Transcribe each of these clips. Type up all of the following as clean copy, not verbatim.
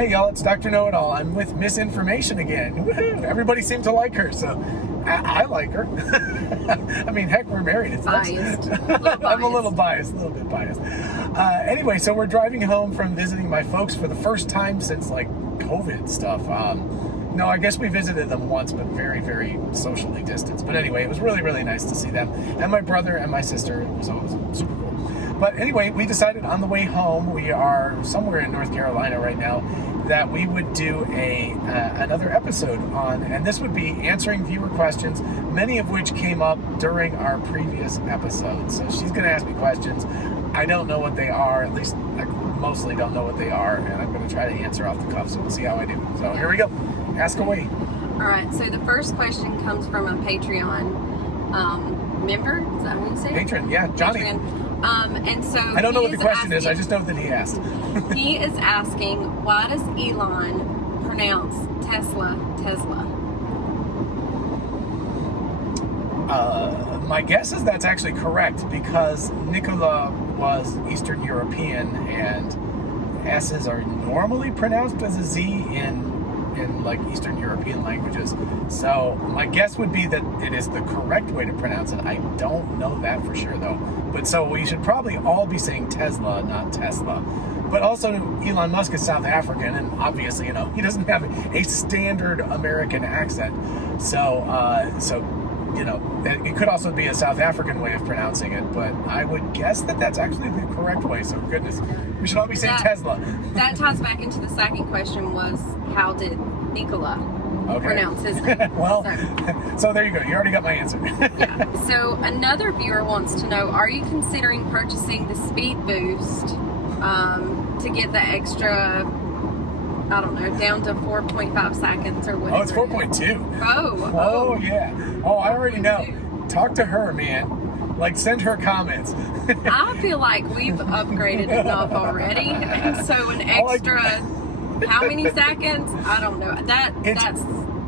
Hey y'all, it's Dr. Know-It-All. I'm with Misinformation again. Woohoo! Everybody seemed to like her, so I like her. I mean, heck, we're married. It's biased. I'm a little bit biased. Anyway, so we're driving home from visiting my folks for the first time since like COVID stuff. No, I guess we visited them once, but very, very socially distanced. But anyway, it was really, really nice to see them. And my brother and my sister. It was super cool. But anyway, we decided on the way home, we are somewhere in North Carolina right now, that we would do another episode on, and this would be answering viewer questions, many of which came up during our previous episodes. So she's going to ask me questions. I don't know what they are, at least I mostly don't know what they are, and I'm going to try to answer off the cuff, so we'll see how I do. So here we go. Ask away. All right, so the first question comes from a Patreon member. Is that what you say? Patron, yeah, Johnny. And so I don't know what the question is. I just know that he asked. He is asking, why does Elon pronounce Tesla? My guess is that's actually correct because Nikola was Eastern European and S's are normally pronounced as a Z in like Eastern European languages. So my guess would be that it is the correct way to pronounce it. I don't know that for sure though. But so we should probably all be saying Tesla, not Tesla. But also Elon Musk is South African and obviously, you know, he doesn't have a standard American accent. So you know, it could also be a South African way of pronouncing it, but I would guess that that's actually the correct way. So goodness, we should all be saying Tesla. That ties back into the second question was, how did Nikola pronounce his name? Well, so there you go. You already got my answer. Yeah. So another viewer wants to know, are you considering purchasing the speed boost to get the extra, I don't know, down to 4.5 seconds or whatever? Oh, it's 4.2. Oh, yeah. Oh, I already know. Talk to her, man. Like, send her comments. I feel like we've upgraded enough already. And so an extra, how many seconds? I don't know.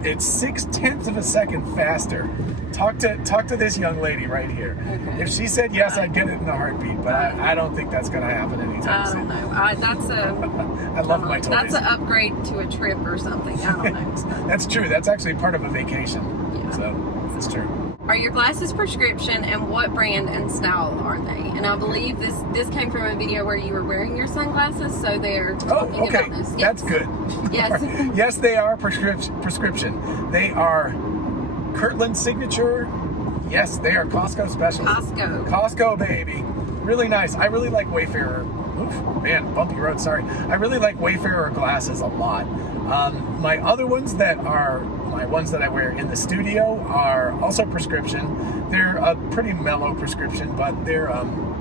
It's 0.6 of a second faster. Talk to this young lady right here. Okay. If she said yes, I'd get it in a heartbeat, but I don't think that's going to happen anytime soon. I don't know. I love my toys. That's an upgrade to a trip or something. I don't know. That's true. That's actually part of a vacation. Yeah. So it's true. Are your glasses prescription, and what brand and style are they? And I believe this came from a video where you were wearing your sunglasses, so they're talking about this. Yes. That's good. Yes. Yes, they are prescription. They are Kirtland Signature. Yes, they are Costco specials. Costco, baby. Really nice. I really like Wayfarer. Oof, man, bumpy road, sorry. I really like Wayfarer glasses a lot. My other ones that are my ones that I wear in the studio are also prescription. They're a pretty mellow prescription, but they're,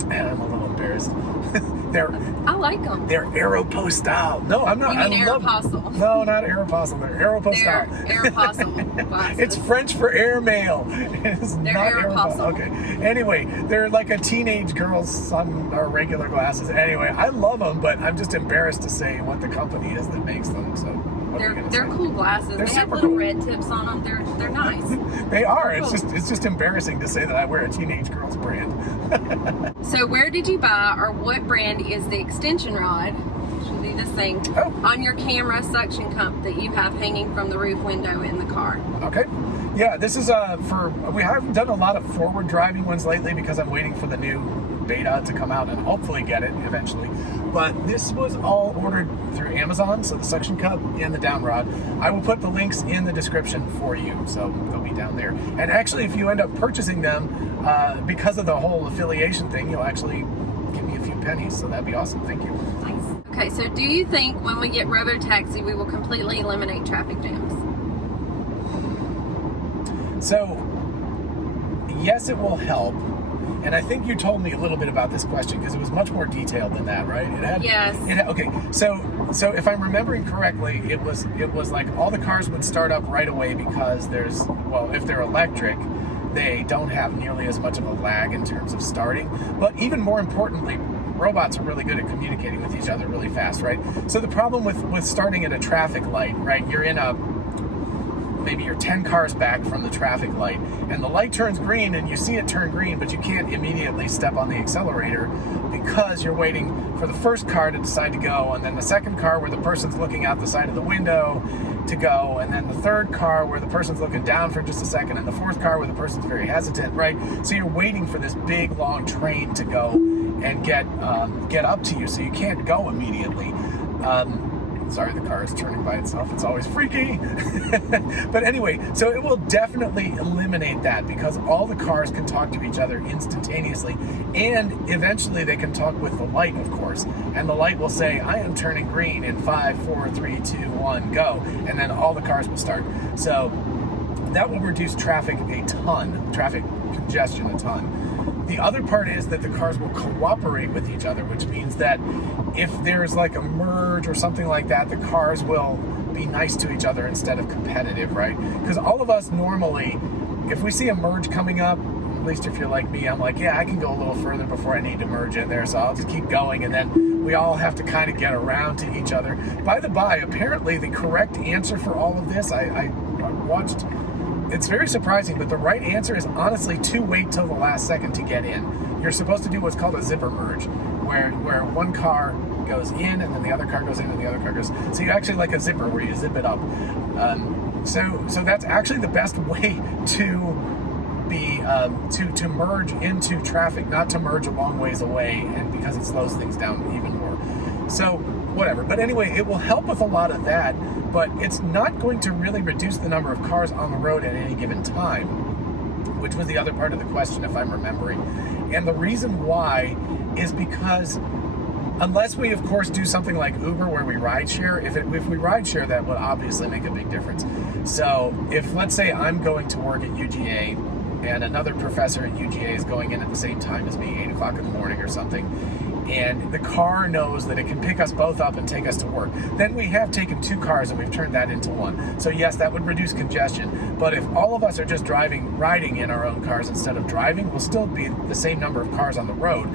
man, I'm a little embarrassed. I like them. They're Aeropostale. No, I'm not. You mean Aeropostale? No, not Aeropostale. They're Aeropostale. They're Aeropostale glasses. It's French for airmail. It's they're not Aeropostale. Okay. Anyway, they're like a teenage girl's regular glasses. Anyway, I love them, but I'm just embarrassed to say what the company is that makes them. So they're cool glasses. They have little red tips on them. They're nice. They are. Cool. It's just embarrassing to say that I wear a teenage girl's brand. So where did you buy, or what brand is the extension rod, which will be this thing, on your camera suction cup that you have hanging from the roof window in the car? Okay. Yeah, this is we haven't done a lot of forward driving ones lately because I'm waiting for the new beta to come out and hopefully get it eventually. But this was all ordered through Amazon, so the suction cup and the down rod. I will put the links in the description for you, so they'll be down there. And actually, if you end up purchasing them, because of the whole affiliation thing, you'll actually give me a few pennies, so that'd be awesome. Thank you. Nice. Okay, so do you think when we get robotaxi, we will completely eliminate traffic jams? So, yes, it will help. And I think you told me a little bit about this question because it was much more detailed than that, right? Yes. Okay. So if I'm remembering correctly, it was like all the cars would start up right away because if they're electric, they don't have nearly as much of a lag in terms of starting. But even more importantly, robots are really good at communicating with each other really fast, right? So the problem with starting at a traffic light, right? You're in a maybe you're 10 cars back from the traffic light, and the light turns green, and you see it turn green, but you can't immediately step on the accelerator because you're waiting for the first car to decide to go, and then the second car where the person's looking out the side of the window to go, and then the third car where the person's looking down for just a second, and the fourth car where the person's very hesitant, right? So you're waiting for this big long train to go and get up to you, so you can't go immediately. Sorry, the car is turning by itself. It's always freaky. But anyway, so it will definitely eliminate that because all the cars can talk to each other instantaneously, and eventually they can talk with the light, of course. And the light will say, I am turning green in 5, 4, 3, 2, 1, go. And then all the cars will start. So that will reduce traffic a ton, traffic congestion a ton. The other part is that the cars will cooperate with each other, which means that if there's like a merge or something like that, the cars will be nice to each other instead of competitive, right? Because all of us normally, if we see a merge coming up, at least if you're like me, I'm like, yeah, I can go a little further before I need to merge in there, so I'll just keep going, and then we all have to kind of get around to each other. By the by, apparently the correct answer for all of this, I watched... It's very surprising, but the right answer is honestly to wait till the last second to get in. You're supposed to do what's called a zipper merge, where one car goes in and then the other car goes in and the other car goes. So you actually like a zipper where you zip it up. So that's actually the best way to be to merge into traffic, not to merge a long ways away, and because it slows things down even more. So whatever. But anyway, it will help with a lot of that, but it's not going to really reduce the number of cars on the road at any given time, which was the other part of the question, if I'm remembering. And the reason why is because unless we, of course, do something like Uber where we ride share, if we ride share, that would obviously make a big difference. So if, let's say, I'm going to work at UGA and another professor at UGA is going in at the same time as me, 8 o'clock in the morning or something, and the car knows that it can pick us both up and take us to work, then we have taken 2 cars and we've turned that into 1. So yes, that would reduce congestion. But if all of us are just riding in our own cars instead of driving, we'll still be the same number of cars on the road.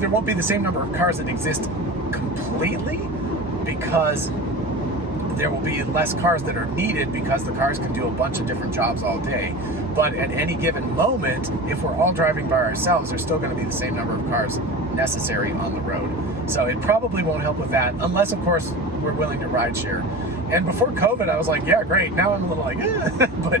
There won't be the same number of cars that exist completely because there will be less cars that are needed because the cars can do a bunch of different jobs all day. But at any given moment, if we're all driving by ourselves, there's still going to be the same number of cars necessary on the road. So it probably won't help with that, unless, of course, we're willing to ride share. And before COVID, I was like, yeah, great. Now I'm a little like, but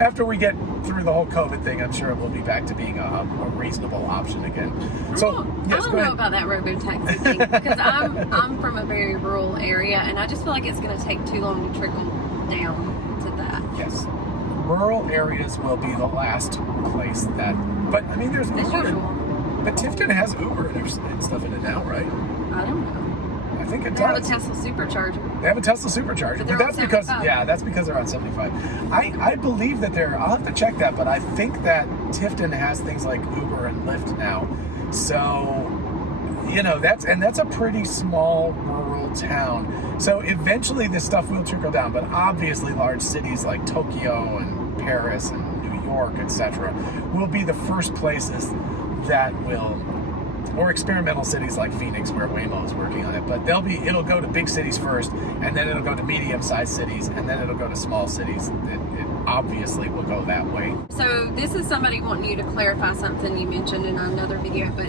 after we get through the whole COVID thing, I'm sure it will be back to being a reasonable option again. So I don't know about that robotaxi thing because I'm from a very rural area, and I just feel like it's going to take too long to trickle down to that. Yes, rural areas will be the last place that. But I mean, there's Uber. But Tifton has Uber and stuff in it now, right? I don't know. I think it does. They have a Tesla supercharger. They have a Tesla supercharger, but that's because that's because they're on 75. I believe that I'll have to check that, but I think that Tifton has things like Uber and Lyft now. So, that's a pretty small rural town. So eventually this stuff will trickle down, but obviously large cities like Tokyo and Paris and New York, etc., will be the first places that will, or experimental cities like Phoenix where Waymo is working on it, but it'll go to big cities first, and then it'll go to medium-sized cities, and then it'll go to small cities. It obviously will go that way. So this is somebody wanting you to clarify something you mentioned in another video, but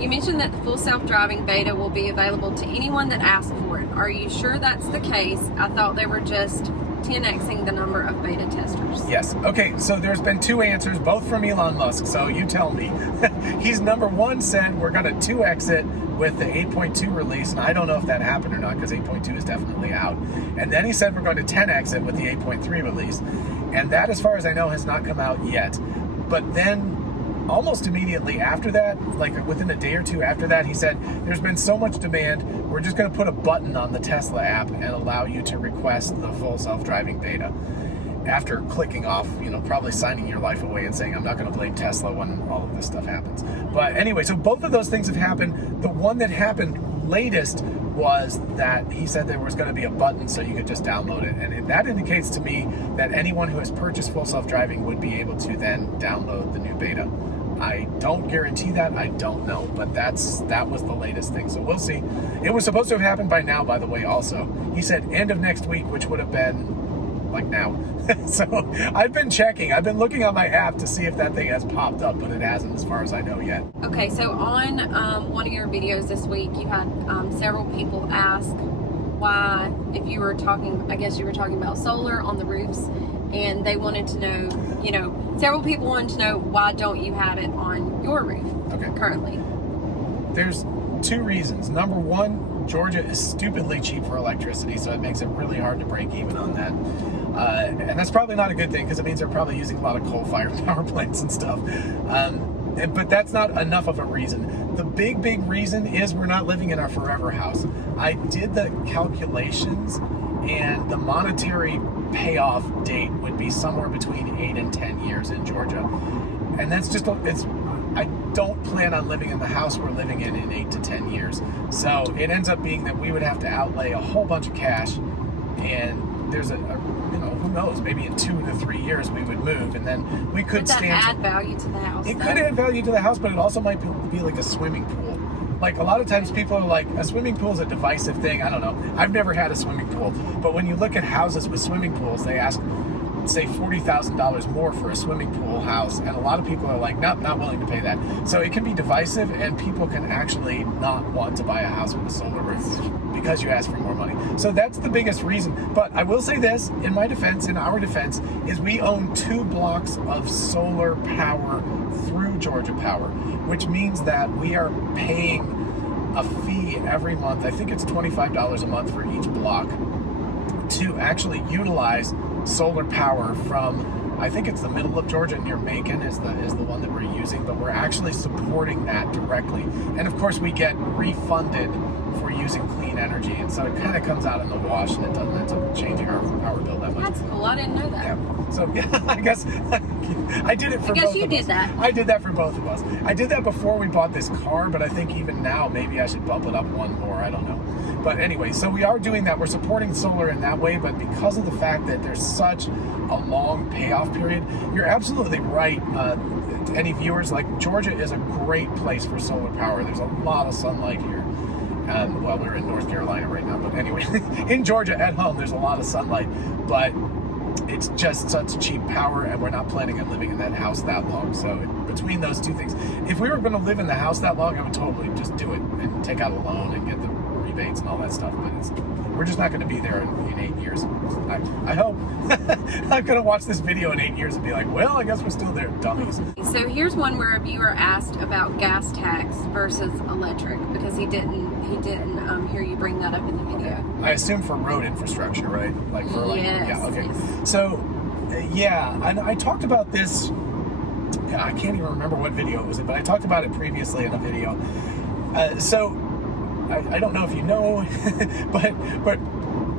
you mentioned that the full self-driving beta will be available to anyone that asks for it. Are you sure that's the case? I thought they were just 10xing the number of beta testers. Yes. Okay, so there's been 2 answers, both from Elon Musk, so you tell me. He's number 1 said we're going to 2x it with the 8.2 release, and I don't know if that happened or not because 8.2 is definitely out. And then he said we're going to 10x it with the 8.3 release, and that, as far as I know, has not come out yet. But then almost immediately after that, like within a day or 2 after that, he said, there's been so much demand, we're just going to put a button on the Tesla app and allow you to request the full self-driving beta. After clicking off, probably signing your life away and saying, I'm not going to blame Tesla when all of this stuff happens. But anyway, so both of those things have happened. The one that happened latest was that he said there was going to be a button so you could just download it. And that indicates to me that anyone who has purchased full self-driving would be able to then download the new beta. I don't guarantee that. I don't know. But that was the latest thing. So we'll see. It was supposed to have happened by now, by the way, also. He said end of next week, which would have been like now. So I've been checking. I've been looking on my app to see if that thing has popped up, but it hasn't as far as I know yet. Okay, so on one of your videos this week, you had several people ask why, if you were talking, I guess you were talking about solar on the roofs, and they wanted to know, several people wanted to know, why don't you have it on your roof currently? There's two reasons. Number one, Georgia is stupidly cheap for electricity, so it makes it really hard to break even on that. And that's probably not a good thing, because it means they're probably using a lot of coal-fired power plants and stuff. But that's not enough of a reason. The big reason is we're not living in our forever house. I did the calculations, and the monetary payoff date would be somewhere between 8 and 10 years in Georgia. And that's just, I don't plan on living in the house we're living in 8 to 10 years. So it ends up being that we would have to outlay a whole bunch of cash, and there's who knows, maybe in 2 to 3 years we would move, and then we could add value to the house. It could add value to the house, but it also might be like a swimming pool. Like, a lot of times people are like, a swimming pool is a divisive thing. I don't know. I've never had a swimming pool, but when you look at houses with swimming pools, they ask, say, $40,000 more for a swimming pool house, and a lot of people are like, nope, not willing to pay that. So it can be divisive, and people can actually not want to buy a house with a solar roof because you ask for more money. So that's the biggest reason. But I will say this, in our defense, is we own 2 blocks of solar power through Georgia Power, which means that we are paying a fee every month. I think it's $25 a month for each block to actually utilize solar power from, I think it's the middle of Georgia near Macon is the one that we're using, but we're actually supporting that directly. And of course we get refunded for using clean energy, and so it kind of comes out in the wash, and it doesn't end up changing our power bill that much. That's cool. I didn't know that. Yeah. So yeah, I guess I did it for both of us. I guess you did that. I did that for both of us. I did that before we bought this car, but I think even now maybe I should bump it up one more. I don't know. But anyway, so we are doing that. We're supporting solar in that way, but because of the fact that there's such a long payoff period, you're absolutely right. Any viewers, like, Georgia is a great place for solar power. There's a lot of sunlight here. Well, we're in North Carolina right now, but anyway, in Georgia at home, there's a lot of sunlight, but it's just such cheap power, and we're not planning on living in that house that long. So between those two things, if we were going to live in the house that long, I would totally just do it and take out a loan and get the rebates and all that stuff. But we're just not going to be there in 8 years. I hope. I'm going to watch this video in 8 years and be like, well, I guess we're still there, dummies. So here's one where a viewer asked about gas tax versus electric, because he didn't hear you bring that up in the video. I assume for road infrastructure, right? Like for yes, yeah, okay. Yes. So yeah, I talked about this. Yeah, I can't even remember what video it was in, but I talked about it previously in a video. So I don't know if you know, but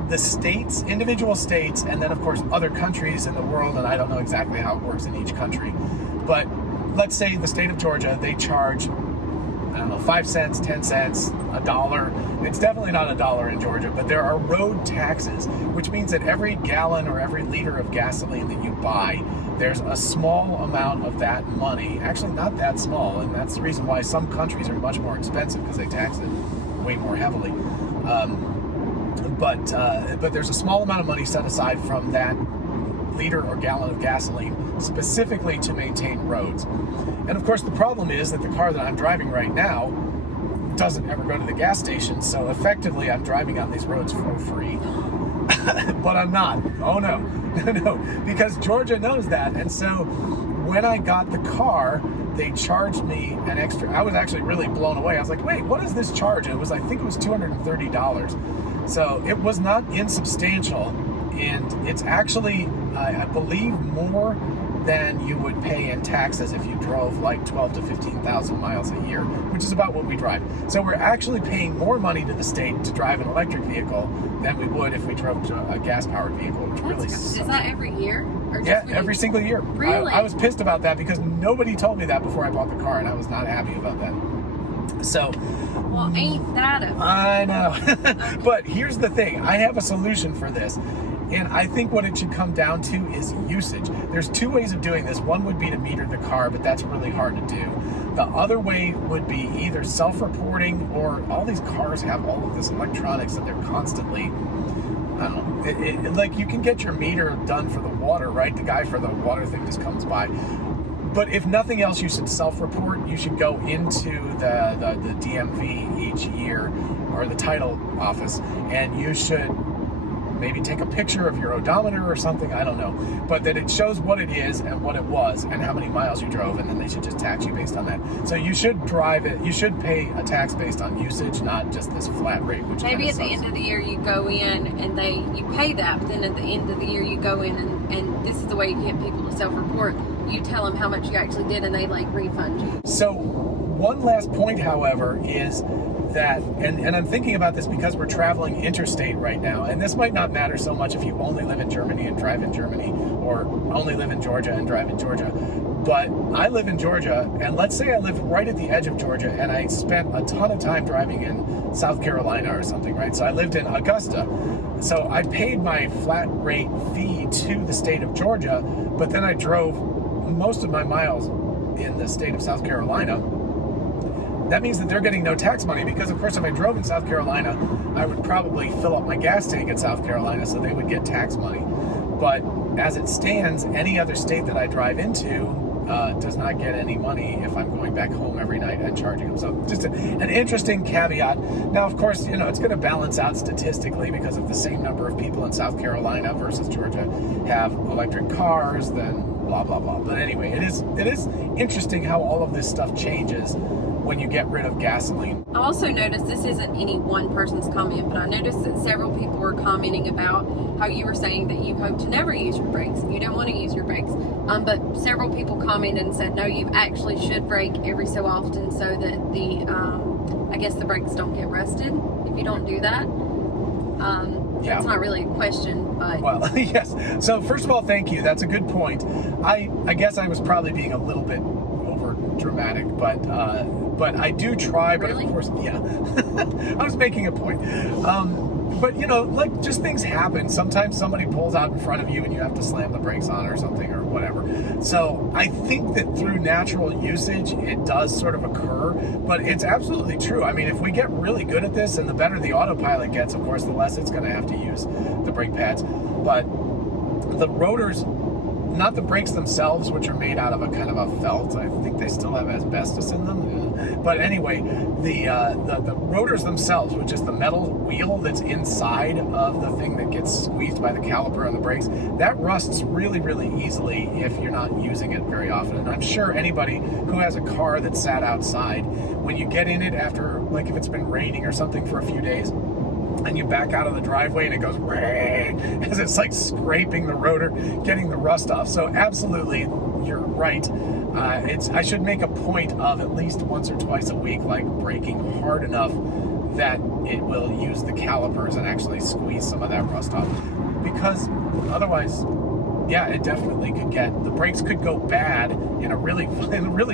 the states, individual states, and then of course other countries in the world, and I don't know exactly how it works in each country, but let's say the state of Georgia, they charge, I don't know, 5 cents, 10 cents, $1. It's definitely not $1 in Georgia, but there are road taxes, which means that every gallon or every liter of gasoline that you buy, there's a small amount of that money, actually not that small, and that's the reason why some countries are much more expensive, because they tax it way more heavily. But there's a small amount of money set aside from that liter or gallon of gasoline specifically to maintain roads. And of course the problem is that the car that I'm driving right now doesn't ever go to the gas station, so effectively I'm driving on these roads for free. But I'm not. Oh no. No, because Georgia knows that. And so when I got the car, they charged me an extra. I was actually really blown away. I was like, wait, what is this charge? And I think it was $230. So it was not insubstantial, and it's actually, I believe, more than you would pay in taxes if you drove like 12 to 15,000 miles a year, which is about what we drive. So we're actually paying more money to the state to drive an electric vehicle than we would if we drove a gas-powered vehicle, which really sucks. Is that every year? Or just yeah, every single year. Really? I was pissed about that because nobody told me that before I bought the car, and I was not happy about that. So, well, ain't that a... I know. But here's the thing. I have a solution for this. And I think what it should come down to is usage. There's 2 ways of doing this. One would be to meter the car, but that's really hard to do. The other way would be either self-reporting, or all these cars have all of this electronics that they're constantly I don't know. Like, you can get your meter done for the water, right? The guy for the water thing just comes by. But if nothing else, you should self-report. You should go into the DMV each year, or the title office, and you should maybe take a picture of your odometer or something, I don't know. But that it shows what it is and what it was and how many miles you drove, and then they should just tax you based on that. So you should drive it, you should pay a tax based on usage, not just this flat rate, which maybe at the end of the year you go in and you pay that, but then at the end of the year you go in and this is the way you get people to self-report. You tell them how much you actually did and they like refund you. So one last point, however, is that, and I'm thinking about this because we're traveling interstate right now, and this might not matter so much if you only live in Germany and drive in Germany, or only live in Georgia and drive in Georgia. But I live in Georgia, and let's say I live right at the edge of Georgia, and I spent a ton of time driving in South Carolina or something, right? So I lived in Augusta. So I paid my flat rate fee to the state of Georgia, but then I drove most of my miles in the state of South Carolina. That means that they're getting no tax money, because of course if I drove in South Carolina, I would probably fill up my gas tank in South Carolina, so they would get tax money. But as it stands, any other state that I drive into does not get any money if I'm going back home every night and charging them. So just an interesting caveat. Now, of course, it's going to balance out statistically, because if the same number of people in South Carolina versus Georgia have electric cars, then blah, blah, blah. But anyway, it is interesting how all of this stuff changes when you get rid of gasoline. I also noticed, this isn't any one person's comment, but I noticed that several people were commenting about how you were saying that you hope to never use your brakes. You don't want to use your brakes. But several people commented and said, no, you actually should brake every so often so that the brakes don't get rusted if you don't do that. Yeah. That's not really a question, but... Well, yes. So first of all, thank you. That's a good point. I guess I was probably being a little bit over dramatic, but I do try, but Really? Of course, yeah. I was making a point. But like, just things happen. Sometimes somebody pulls out in front of you and you have to slam the brakes on or something or whatever. So I think that through natural usage, it does sort of occur, but it's absolutely true. I mean, if we get really good at this, and the better the autopilot gets, of course, the less it's going to have to use the brake pads. But the rotors, not the brakes themselves, which are made out of a kind of a felt. I think they still have asbestos in them. But anyway, the rotors themselves, which is the metal wheel that's inside of the thing that gets squeezed by the caliper on the brakes, that rusts really, really easily if you're not using it very often. And I'm sure anybody who has a car that's sat outside, when you get in it after, like if it's been raining or something for a few days, and you back out of the driveway and it goes as it's like scraping the rotor, getting the rust off. So absolutely, you're right. I should make a point of at least once or twice a week, like braking hard enough that it will use the calipers and actually squeeze some of that rust off. Because otherwise, yeah, it definitely could the brakes could go bad in a really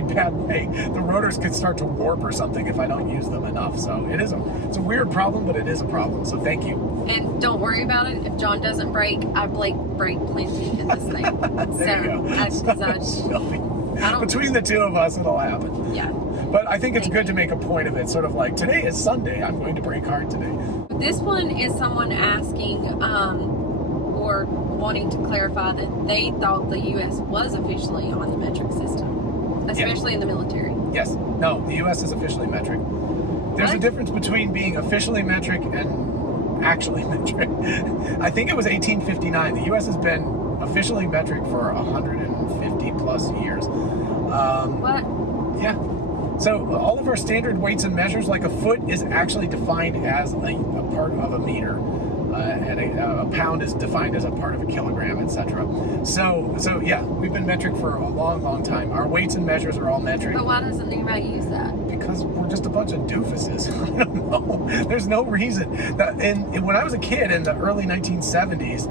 bad way. The rotors could start to warp or something if I don't use them enough. So it's a weird problem, but it is a problem. So thank you. And don't worry about it. If John doesn't brake, I brake plenty in this thing. There you go. Between the two of us, it'll happen. Yeah. But I think it's good to make a point of it, sort of like, today is Sunday, I'm going to brake hard today. This one is someone asking, or wanting to clarify that they thought the U.S. was officially on the metric system, especially in the military. Yes. No, the U.S. is officially metric. There's a difference between being officially metric and actually metric. I think it was 1859. The U.S. has been officially metric for 150 plus years. What? Yeah. So all of our standard weights and measures, like a foot is actually defined as a part of a meter. And a pound is defined as a part of a kilogram, etc. So yeah, we've been metric for a long, long time. Our weights and measures are all metric. But why doesn't anybody use that? Because we're just a bunch of doofuses. I don't know. There's no reason. And when I was a kid in the early 1970s,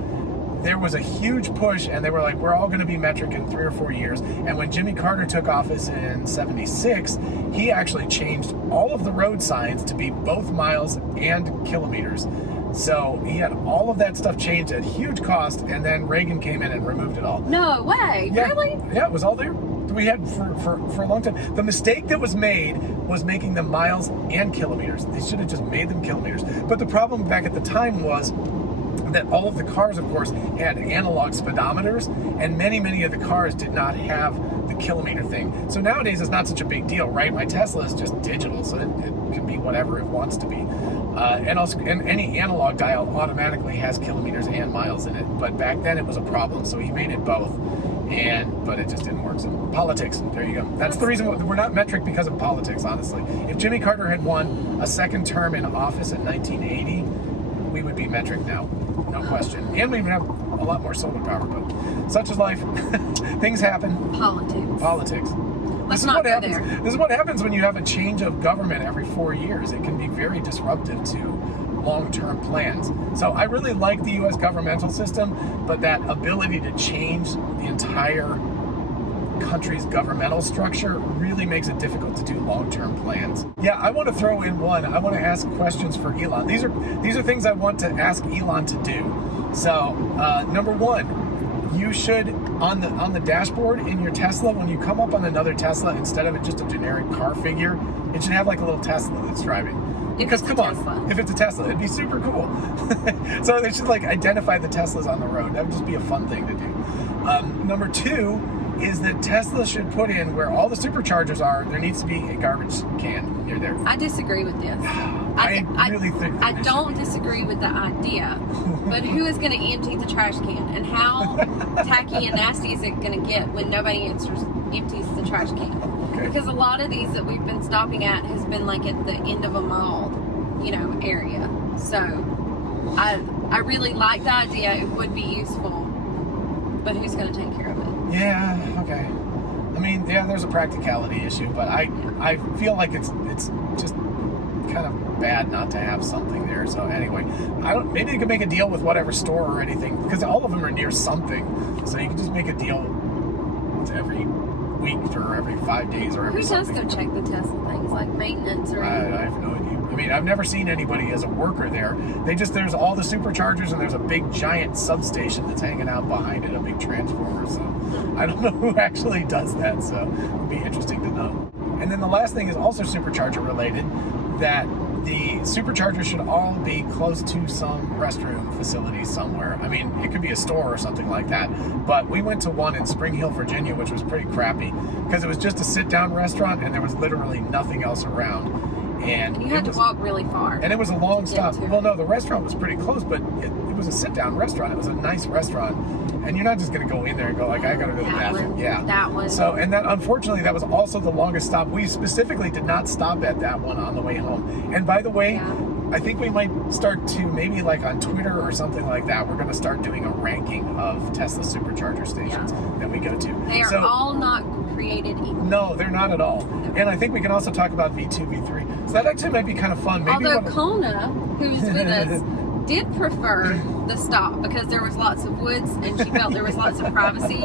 there was a huge push, and they were like, we're all going to be metric in 3 or 4 years. And when Jimmy Carter took office in 76, he actually changed all of the road signs to be both miles and kilometers. So he had all of that stuff changed at huge cost, and then Reagan came in and removed it all. No way. Yeah, Really? Yeah, it was all there. We had for a long time. The mistake that was made was making them miles and kilometers. They should have just made them kilometers. But the problem back at the time was that all of the cars, of course, had analog speedometers, and many of the cars did not have the kilometer thing. So nowadays it's not such a big deal, right? My Tesla is just digital, so it can be whatever it wants to be. And any analog dial automatically has kilometers and miles in it. But back then it was a problem, so he made it both. But it just didn't work. So politics, there you go. That's the reason we're not metric, because of politics, honestly. If Jimmy Carter had won a second term in office in 1980, we would be metric now, no question. And we would have a lot more solar power, but such is life. Things happen. Politics. Let's not go there. This is what happens when you have a change of government every 4 years. It can be very disruptive to long-term plans. So I really like the U.S. governmental system, but that ability to change the entire country's governmental structure really makes it difficult to do long-term plans. Yeah, I want to throw in one. I want to ask questions for Elon. These are things I want to ask Elon to do. So, number one, you should on the dashboard in your Tesla, when you come up on another Tesla, instead of it just a generic car figure, it should have like a little Tesla that's driving. Because come on, if it's a Tesla, it'd be super cool. So they should like identify the Teslas on the road. That would just be a fun thing to do. Number two is that Tesla should put in where all the superchargers are, there needs to be a garbage can near there. I disagree with this. I really think I don't disagree with the idea, but who is going to empty the trash can, and how tacky and nasty is it going to get when nobody empties the trash can? Okay. Because a lot of these that we've been stopping at has been like at the end of a mall, area. So I really like the idea. It would be useful, but who's going to take care of it? Yeah, okay. I mean, yeah, there's a practicality issue, but I feel like it's just kind of bad not to have something there. So anyway, maybe you could make a deal with whatever store or anything, because all of them are near something. So you can just make a deal every week or every 5 days or every something. Who does go check the Tesla things, like maintenance or anything? I have no idea. I mean, I've never seen anybody as a worker there. There's all the superchargers, and there's a big giant substation that's hanging out behind it, a big transformer. So I don't know who actually does that. So it'd be interesting to know. And then the last thing is also supercharger related, that the superchargers should all be close to some restroom facility somewhere. I mean, it could be a store or something like that. But we went to one in Spring Hill, Virginia, which was pretty crappy, because it was just a sit-down restaurant, and there was literally nothing else around. And you had to walk really far. And it was a long stop. Well, no, the restaurant was pretty close, but it was a sit-down restaurant. It was a nice restaurant. And you're not just going to go in there and go like, I got to go to the bathroom. Yeah. That one. So, and that, unfortunately, that was also the longest stop. We specifically did not stop at that one on the way home. And by the way, I think we might start to, maybe like on Twitter or something like that, we're going to start doing a ranking of Tesla supercharger stations that we go to. They are all not created equal. No, they're not at all. And I think we can also talk about V2, V3. So that actually might be kind of fun. Maybe although Kona, who's with us, did prefer the stop because there was lots of woods and she felt there was lots of privacy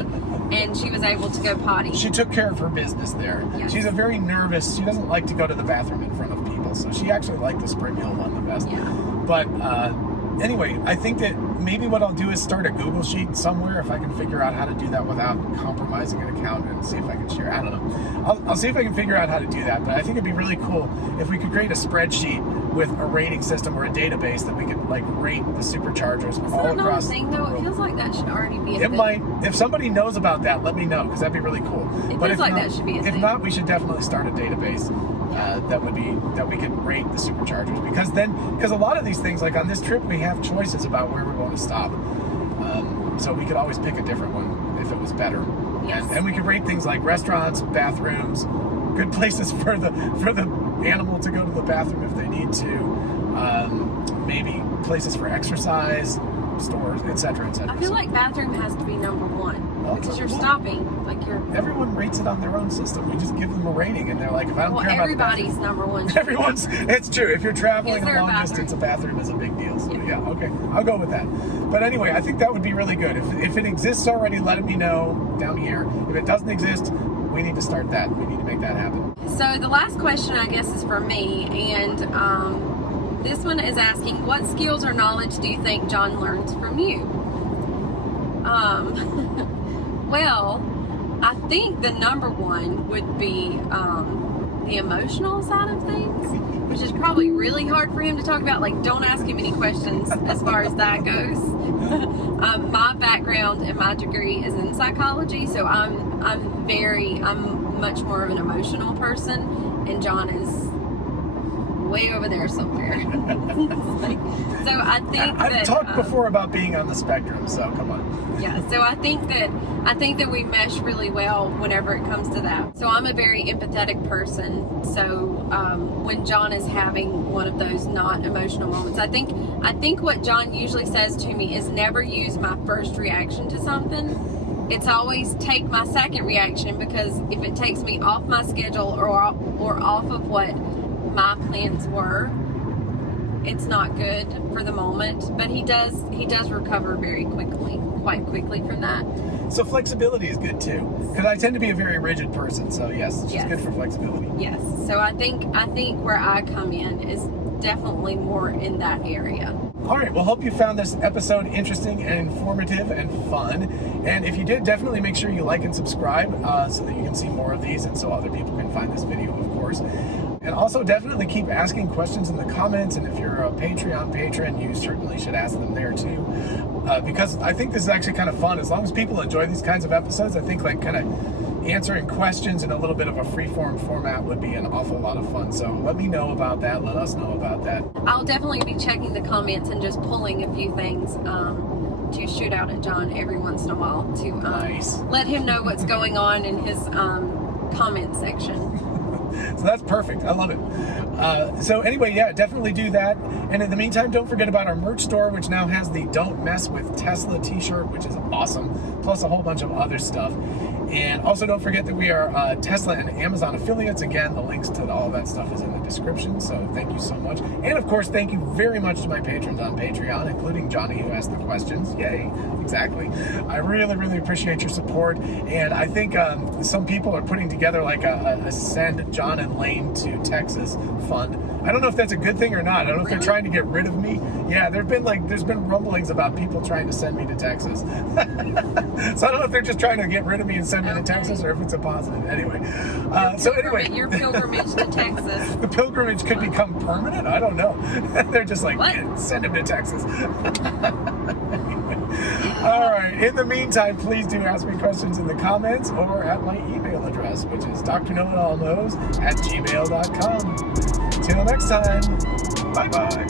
and she was able to go potty. She took care of her business there. Yes. She's a very nervous, she doesn't like to go to the bathroom in front of people, so she actually liked the Spring Hill one the best. Yeah. But anyway, I think that maybe what I'll do is start a Google Sheet somewhere if I can figure out how to do that without compromising an account, and see if I can share. I don't know. I'll see if I can figure out how to do that, but I think it'd be really cool if we could create a spreadsheet with a rating system or a database that we could like rate the superchargers all across the world. Though it feels like that should already be a thing. It might. If somebody knows about that, let me know, because that'd be really cool. It feels like that should be a thing. If not, we should definitely start a database that we could rate the superchargers, because a lot of these things, like on this trip, we have choices about where we're going to stop. So we could always pick a different one if it was better. Yes. And we could rate things like restaurants, bathrooms, good places for the animal to go to the bathroom if they need to, maybe places for exercise, stores, etc., etc. I feel like bathroom has to be number one, because you're stopping, like you're. Everyone rates it on their own system. We just give them a rating, and they're like, if I don't care about the bathroom. Everybody's number one. Everyone's. It's true. If you're traveling a long bathroom? distance, a bathroom is a big deal. So yeah, okay, I'll go with that. But anyway, I think that would be really good. If it exists already, let me know down here. If it doesn't exist, we need to start that. We need to make that happen. So the last question, I guess, is for me, and this one is asking, what skills or knowledge do you think John learns from you? Well, I think the number one would be the emotional side of things, which is probably really hard for him to talk about. Like, don't ask him any questions as far as that goes. My background and my degree is in psychology, so I'm much more of an emotional person, and John is way over there somewhere. So I think I've talked before about being on the spectrum, so come on. Yeah, so I think that we mesh really well whenever it comes to that. So I'm a very empathetic person. So when John is having one of those not emotional moments, I think what John usually says to me is never use my first reaction to something. It's always take my second reaction, because if it takes me off my schedule or off of what my plans were, it's not good for the moment. But he does recover quite quickly from that. So flexibility is good too, because I tend to be a very rigid person. So yes, she's good for flexibility. Yes. So I think where I come in is definitely more in that area. All right, well, hope you found this episode interesting and informative and fun. And if you did, definitely make sure you like and subscribe so that you can see more of these and so other people can find this video, of course. And also definitely keep asking questions in the comments. And if you're a Patreon patron, you certainly should ask them there too. Because I think this is actually kind of fun. As long as people enjoy these kinds of episodes, I think like kind of answering questions in a little bit of a free-form format would be an awful lot of fun. So let me know about that. Let us know about that. I'll definitely be checking the comments and just pulling a few things to shoot out at John every once in a while to let him know what's going on in his comment section. So that's perfect. I love it. So anyway, yeah, definitely do that. And in the meantime, don't forget about our merch store, which now has the Don't Mess with Tesla t-shirt, which is awesome, plus a whole bunch of other stuff. And also don't forget that we are Tesla and Amazon affiliates. Again, the links to all of that stuff is in the description, so thank you so much. And of course, thank you very much to my patrons on Patreon, including Johnny, who asked the questions. Yay, exactly. I really, really appreciate your support. And I think some people are putting together like a Send John and Lane to Texas fund. I don't know if that's a good thing or not. I don't know if they're trying to get rid of me. Yeah, there's been rumblings about people trying to send me to Texas. So I don't know if they're just trying to get rid of me and send me to Texas, or if it's a positive. Anyway, your pilgrimage to Texas. The pilgrimage could become permanent. I don't know. They're just like, send him to Texas. All right. In the meantime, please do ask me questions in the comments or at my email address, which is DrKnowItAllKnows@gmail.com. Till next time. Bye-bye. Bye.